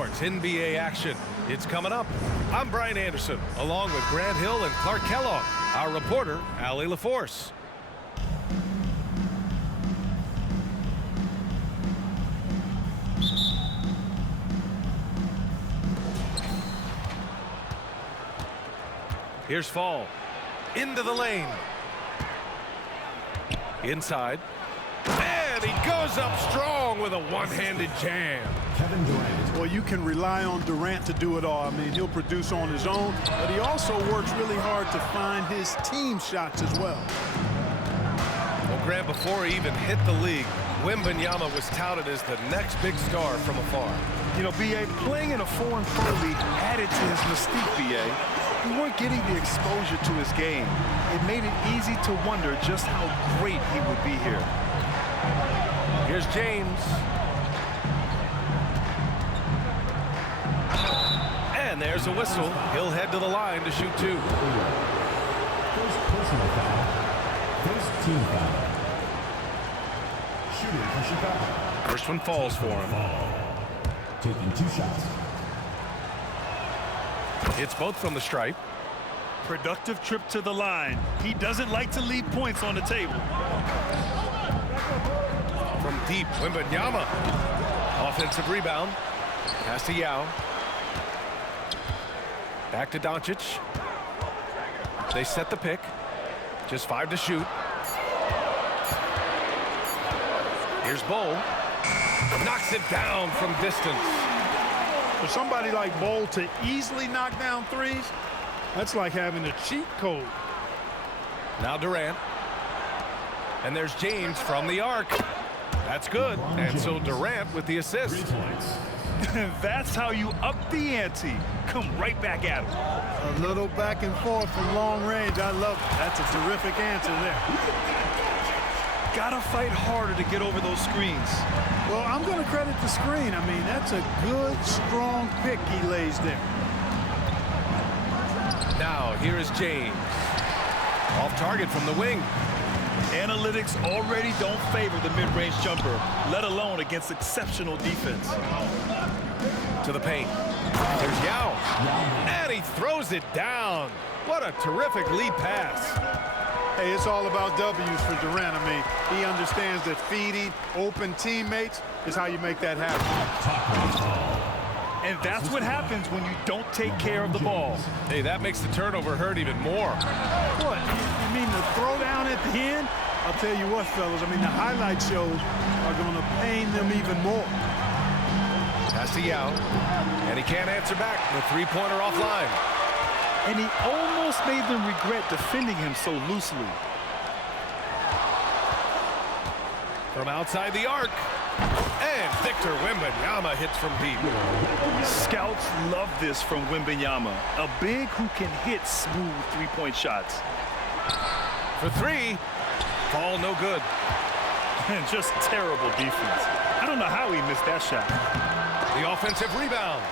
Sports NBA action. It's coming up. I'm Brian Anderson, along with Grant Hill and Clark Kellogg. Our reporter, Allie LaForce. Here's Fall. Into the lane. Inside. And he goes up strong with a one-handed jam. Kevin Durant. Well, you can rely on Durant to do it all. I mean, he'll produce on his own, but he also works really hard to find his team shots as well. Well, Grant, before he even hit the league, Wembanyama was touted as the next big star from afar. You know, B.A., playing in a foreign pro league added to his mystique, B.A. We weren't getting the exposure to his game. It made it easy to wonder just how great he would be here. Here's James. And there's a whistle. He'll head to the line to shoot two. First personal foul. First team foul. Shooting for Chicago. First one falls for him. Taking two shots. It's both from the stripe. Productive trip to the line. He doesn't like to leave points on the table. From deep, Wembanyama. Offensive rebound. Pass to Yao. Back to Doncic. They set the pick. Just 5 to shoot. Here's Bol. Knocks it down from distance. For somebody like Bol to easily knock down threes, that's like having a cheat code. Now Durant. And there's James from the arc. That's good. And so Durant with the assist. That's how you up the ante. Come right back at him. A little back and forth from long range. I love it. That's a terrific answer there. Gotta fight harder to get over those screens. Well, I'm going to credit the screen. I mean, that's a good, strong pick he lays there. Now, here is James. Off target from the wing. Analytics already don't favor the mid-range jumper, let alone against exceptional defense. To the paint. There's Yao. And he throws it down. What a terrific lead pass. Hey, it's all about W's for Durant. I mean, he understands that feeding open teammates is how you make that happen. And that's what happens when you don't take care of the ball. Hey, that makes the turnover hurt even more. What? You mean the throwdown at the end? I'll tell you what, fellas. I mean, the highlight shows are going to pain them even more. Pass to Yao. And he can't answer back. The three-pointer offline. And he almost made them regret defending him so loosely. From outside the arc. And Victor Wembanyama hits from deep. Scouts love this from Wembanyama. A big who can hit smooth three-point shots. For three. Ball no good. And just terrible defense. I don't know how he missed that shot. The offensive rebound.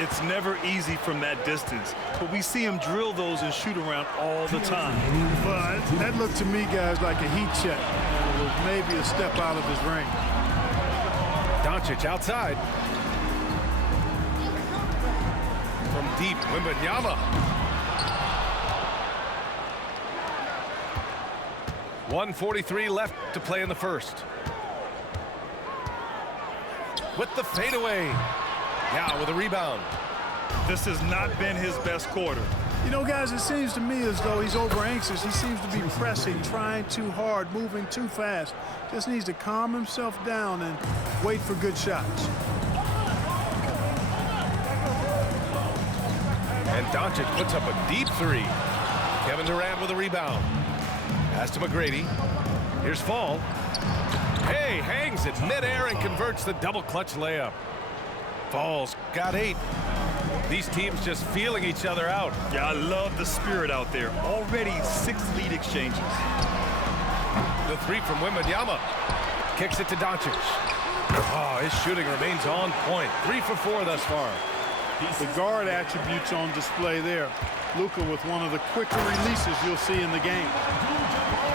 It's never easy from that distance, but we see him drill those and shoot around all the time. But that looked to me, guys, like a heat check. It was maybe a step out of his range. Doncic outside. From deep, Wembanyama. 1:43 left to play in the first. With the fadeaway. Now with a rebound. This has not been his best quarter. You know, guys, it seems to me as though he's over-anxious. He seems to be pressing, trying too hard, moving too fast. Just needs to calm himself down and wait for good shots. And Doncic puts up a deep three. Kevin Durant with a rebound. Pass to McGrady. Here's Fall. Hey, hangs it midair and converts the double clutch layup. Fall's got 8. These teams just feeling each other out. Yeah, I love the spirit out there. Already 6 lead exchanges. The three from Wembanyama. Kicks it to Doncic. Oh, his shooting remains on point. 3 for 4 thus far. The guard attributes on display there. Luka with one of the quicker releases you'll see in the game.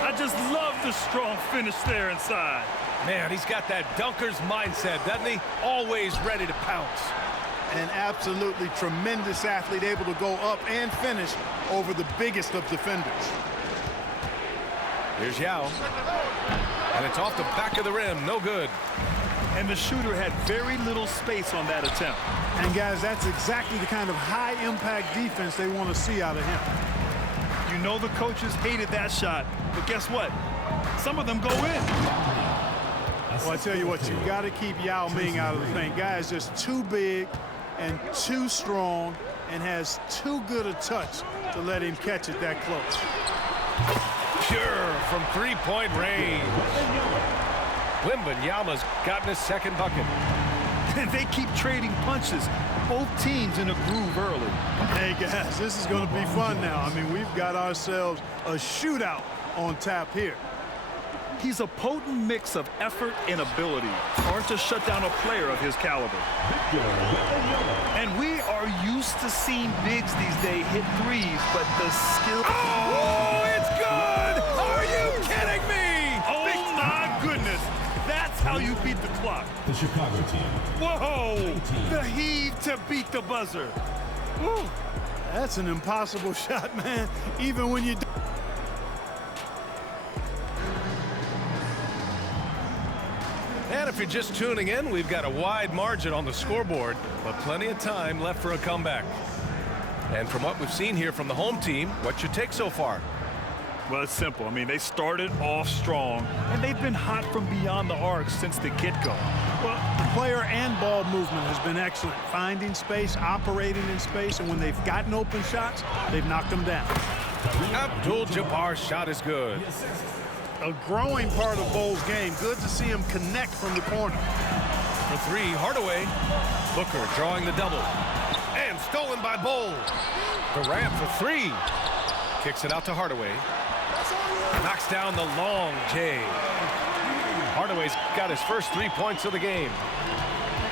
I just love the strong finish there inside. Man, he's got that dunker's mindset, doesn't he? Always ready to pounce. An absolutely tremendous athlete, able to go up and finish over the biggest of defenders. Here's Yao. And it's off the back of the rim. No good. And the shooter had very little space on that attempt. And guys, that's exactly the kind of high-impact defense they want to see out of him. You know the coaches hated that shot, but guess what? Some of them go in. Well, I tell you what, you got to keep Yao Ming out of the paint. Guy is just too big and too strong and has too good a touch to let him catch it that close. Pure from three-point range. Wembanyama's gotten his second bucket. And they keep trading punches. Both teams in a groove early. Hey, guys, this is going to be fun now. I mean, we've got ourselves a shootout on tap here. He's a potent mix of effort and ability. Hard to shut down a player of his caliber. And we are used to seeing bigs these days hit threes, but the skill... Oh, it's good! Are you kidding me? Oh, my goodness. That's how you beat the clock. The Chicago team. Whoa! The heave to beat the buzzer. Woo. That's an impossible shot, man, even when you... And if you're just tuning in, we've got a wide margin on the scoreboard, but plenty of time left for a comeback. And from what we've seen here from the home team, what's your take so far? Well, it's simple. I mean, they started off strong, and they've been hot from beyond the arc since the get-go. Well, the player and ball movement has been excellent. Finding space, operating in space, and when they've gotten open shots, they've knocked them down. Abdul-Jabbar's shot is good. A growing part of Bole's game. Good to see him connect from the corner. For three, Hardaway. Booker drawing the double. And stolen by Bole. Durant for three. Kicks it out to Hardaway. Knocks down the long J. Hardaway's got his first 3 points of the game.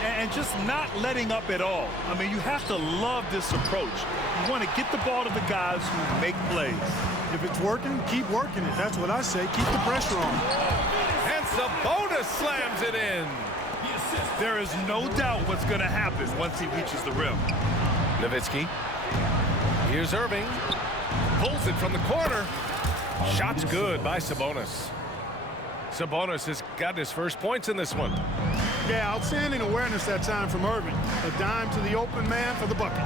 And just not letting up at all. I mean, you have to love this approach. You want to get the ball to the guys who make plays. If it's working, keep working it. That's what I say. Keep the pressure on. And Sabonis slams it in. There is no doubt what's going to happen once he reaches the rim. Nowitzki. Here's Irving. Pulls it from the corner. Shot's good by Sabonis. Sabonis has got his first points in this one. Yeah, outstanding awareness that time from Irving. A dime to the open man for the bucket.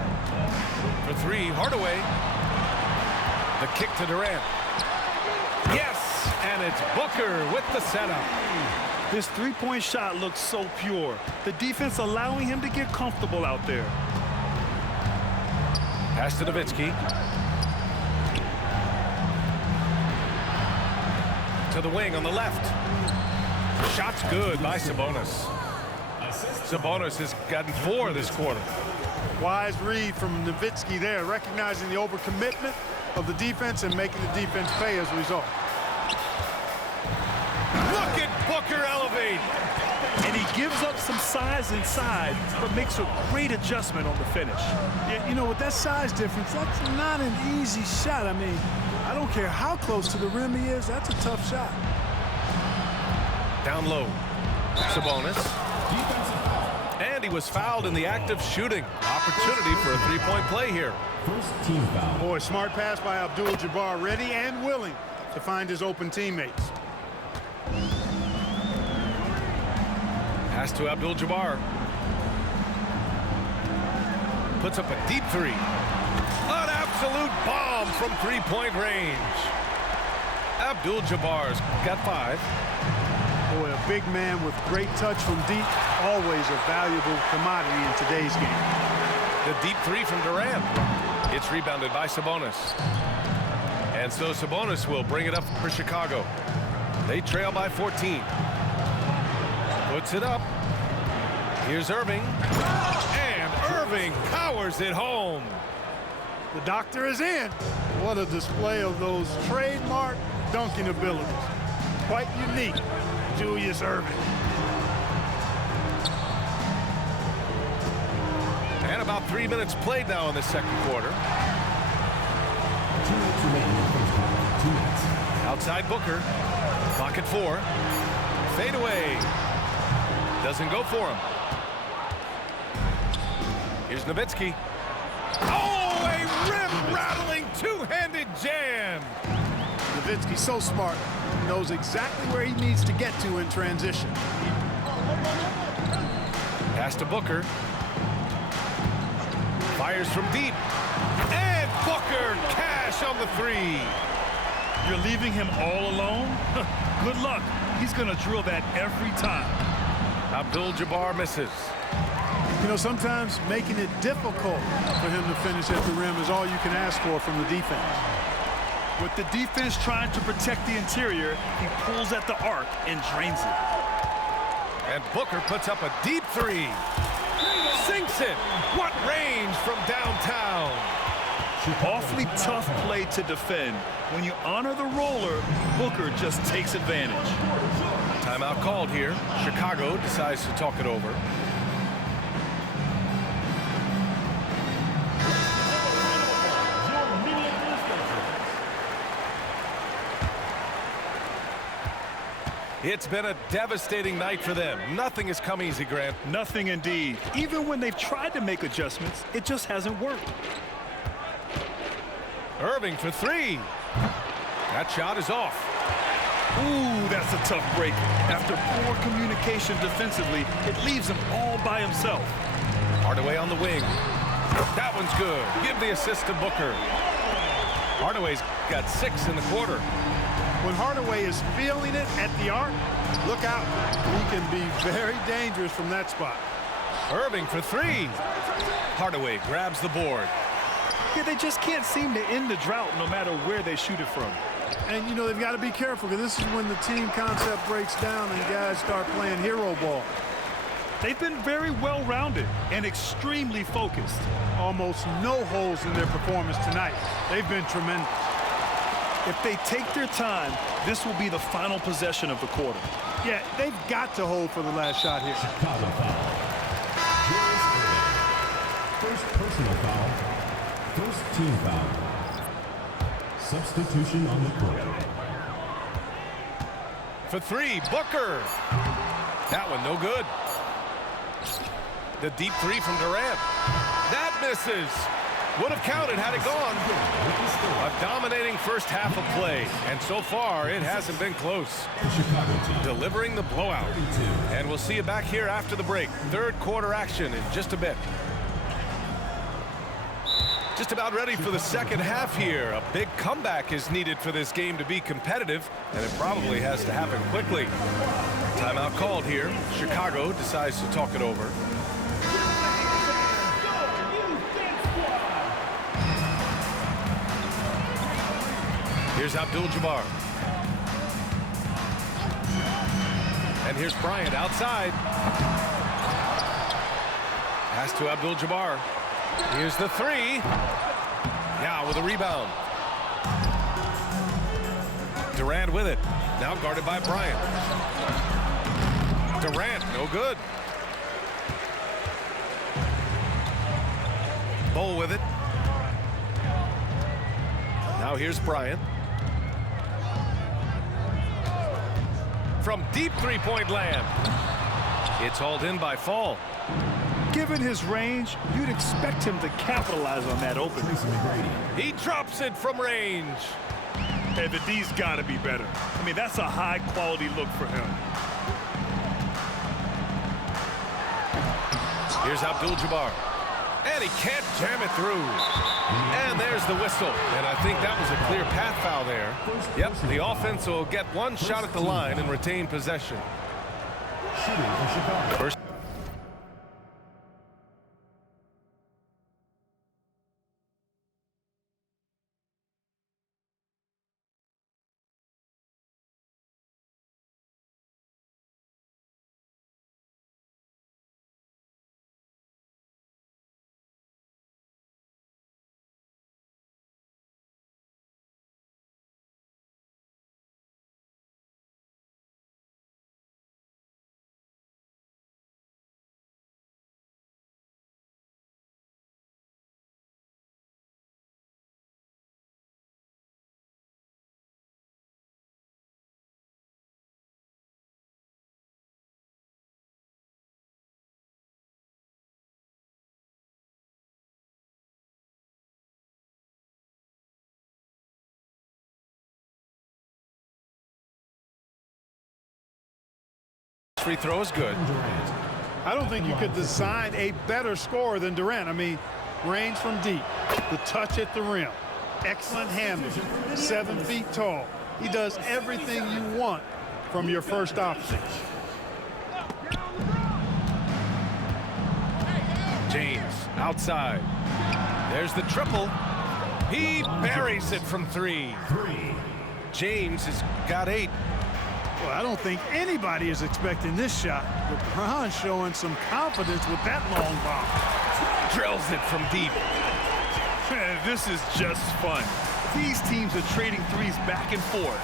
For three, Hardaway. The kick to Durant. Yes, and it's Booker with the setup. This three-point shot looks so pure. The defense allowing him to get comfortable out there. Pass to Nowitzki. To the wing on the left. Shot's good by Sabonis. Sabonis has gotten 4 this quarter. Wise read from Nowitzki there, recognizing the overcommitment of the defense and making the defense pay as a result. Look at Booker elevate. And he gives up some size inside, but makes a great adjustment on the finish. Yeah, you know, with that size difference, that's not an easy shot. I mean, I don't care how close to the rim he is, that's a tough shot. Down low. Sabonis. And he was fouled in the act of shooting. Opportunity for a three-point play here. First team foul. Boy, smart pass by Abdul-Jabbar, ready and willing to find his open teammates. Pass to Abdul-Jabbar. Puts up a deep three. An absolute bomb from three-point range. Abdul-Jabbar's got 5. Boy, a big man with great touch from deep, always a valuable commodity in today's game. The deep three from Durant. It's rebounded by Sabonis. And so Sabonis will bring it up for Chicago. They trail by 14. Puts it up. Here's Irving. And Irving powers it home. The doctor is in. What a display of those trademark dunking abilities. Quite unique, Julius Irving. And about 3 minutes played now in the second quarter. 2 minutes remaining in the first half. 2 minutes. Outside Booker. Clock at 4. Fade away. Doesn't go for him. Here's Nowitzki. Oh, a rim-rattling two-handed jam. Nowitzki's so smart. He knows exactly where he needs to get to in transition. Pass to Booker. Fires from deep. And Booker cash on the three. You're leaving him all alone? Good luck. He's going to drill that every time. Abdul-Jabbar misses. You know, sometimes making it difficult for him to finish at the rim is all you can ask for from the defense. With the defense trying to protect the interior, he pulls at the arc and drains it. And Booker puts up a deep three. Sinks it. What range from downtown. Awfully tough play to defend. When you honor the roller, Booker just takes advantage. Timeout called here. Chicago decides to talk it over. It's been a devastating night for them. Nothing has come easy, Grant. Nothing indeed. Even when they've tried to make adjustments, it just hasn't worked. Irving for three. That shot is off. Ooh, that's a tough break. After poor communication defensively, it leaves him all by himself. Hardaway on the wing. That one's good. Give the assist to Booker. Hardaway's got 6 in the quarter. When Hardaway is feeling it at the arc, look out. He can be very dangerous from that spot. Irving for three. Hardaway grabs the board. Yeah, they just can't seem to end the drought no matter where they shoot it from. And, you know, they've got to be careful because this is when the team concept breaks down and guys start playing hero ball. They've been very well-rounded and extremely focused. Almost no holes in their performance tonight. They've been tremendous. If they take their time, this will be the final possession of the quarter. Yeah, they've got to hold for the last shot here. Chicago foul. First personal foul. First team foul. Substitution on the court. For three, Booker. That one no good. The deep three from Durant. That misses. Would have counted had it gone. A dominating first half of play, and so far it hasn't been close. Delivering the blowout. And we'll see you back here after the break. Third quarter action in just a bit. Just about ready for the second half here. A big comeback is needed for this game to be competitive, and it probably has to happen quickly. Timeout called here. Chicago decides to talk it over. Here's Abdul-Jabbar. And here's Bryant outside. Pass to Abdul-Jabbar. Here's the three. Now with a rebound. Durant with it. Now guarded by Bryant. Durant, no good. Bull with it. Now here's Bryant. From deep three-point land. It's hauled in by Fall. Given his range, you'd expect him to capitalize on that opening. He drops it from range. Hey, the D's got to be better. I mean, that's a high-quality look for him. Here's Abdul-Jabbar. And he can't jam it through. And there's the whistle. And I think that was a clear path foul there. Yep, the offense will get one shot at the line and retain possession. First Free throw is good. I don't think you could design a better scorer than Durant. I mean, range from deep, the touch at the rim, excellent handling, 7 feet tall. He does everything you want from your first option. James outside. There's the triple. He buries it from 3. James has got 8. Well, I don't think anybody is expecting this shot. LeBron showing some confidence with that long bomb. Drills it from deep. This is just fun. These teams are trading threes back and forth.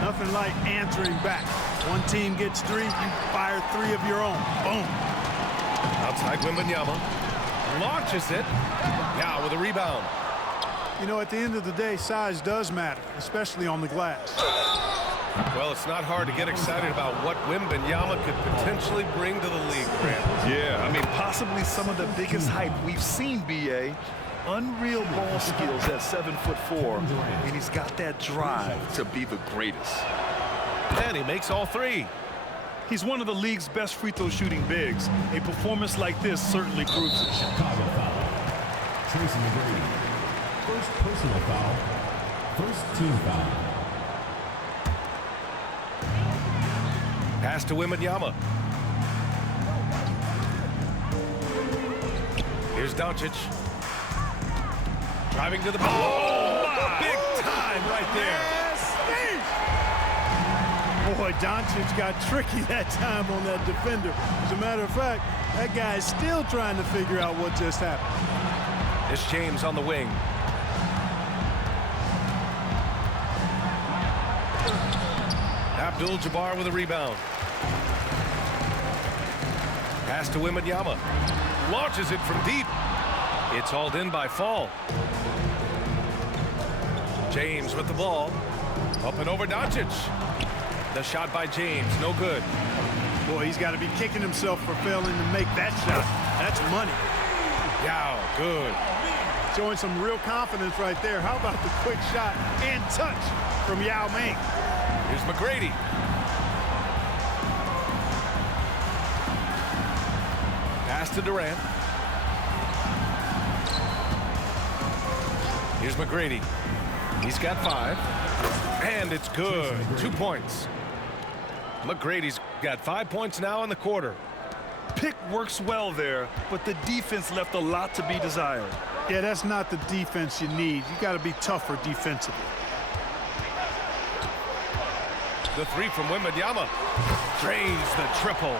Nothing like answering back. One team gets 3, you fire 3 of your own. Boom. Outside Wembanyama. Launches it. Now with a rebound. You know, at the end of the day, size does matter, especially on the glass. Well, it's not hard to get excited about what Wembanyama could potentially bring to the league, Grant. Yeah, I mean, possibly some of the biggest hype we've seen, B.A. Unreal ball skills at 7'4", and he's got that drive to be the greatest. And he makes all 3. He's one of the league's best free throw shooting bigs. A performance like this certainly proves it. Chicago foul. Tracy McGrady. First personal foul. First team foul. Pass to Wembanyama. Here's Doncic. Driving to the ball. Oh, big time right there. Boy, Doncic got tricky that time on that defender. As a matter of fact, that guy is still trying to figure out what just happened. It's James on the wing. Abdul-Jabbar with a rebound. Pass to Wembanyama. Launches it from deep. It's hauled in by Fall. James with the ball. Up and over Doncic. The shot by James, no good. Boy, he's got to be kicking himself for failing to make that shot. That's money. Yao, good. Showing some real confidence right there. How about the quick shot and touch from Yao Ming? Here's McGrady. Pass to Durant. Here's McGrady. He's got 5. And it's good. 2 points. McGrady's got 5 points now in the quarter. Pick works well there, but the defense left a lot to be desired. Yeah, that's not the defense you need. You got to be tougher defensively. The 3 from Wembanyama. Drains the triple.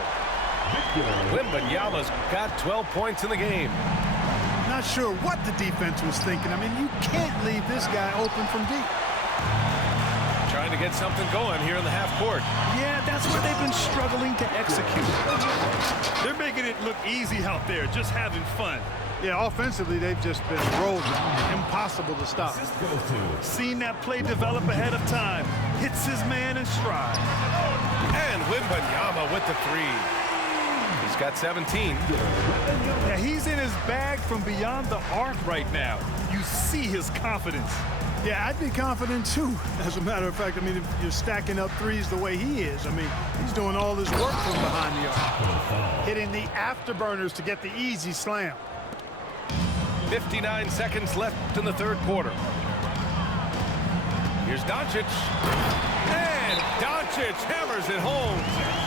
Wembanyama's got 12 points in the game. Not sure what the defense was thinking. I mean, you can't leave this guy open from deep. Trying to get something going here in the half court. Yeah, that's what they've been struggling to execute. They're making it look easy out there, just having fun. Yeah, offensively, they've just been rolling. Impossible to stop. Seen that play develop ahead of time. Hits his man in stride. And Wembanyama with the 3. He's got 17. Now, he's in his bag from beyond the arc right now. You see his confidence. Yeah, I'd be confident, too. As a matter of fact, I mean, if you're stacking up threes the way he is, I mean, he's doing all his work from behind the arc. Hitting the afterburners to get the easy slam. 59 seconds left in the third quarter. Here's Doncic. And Doncic hammers it home.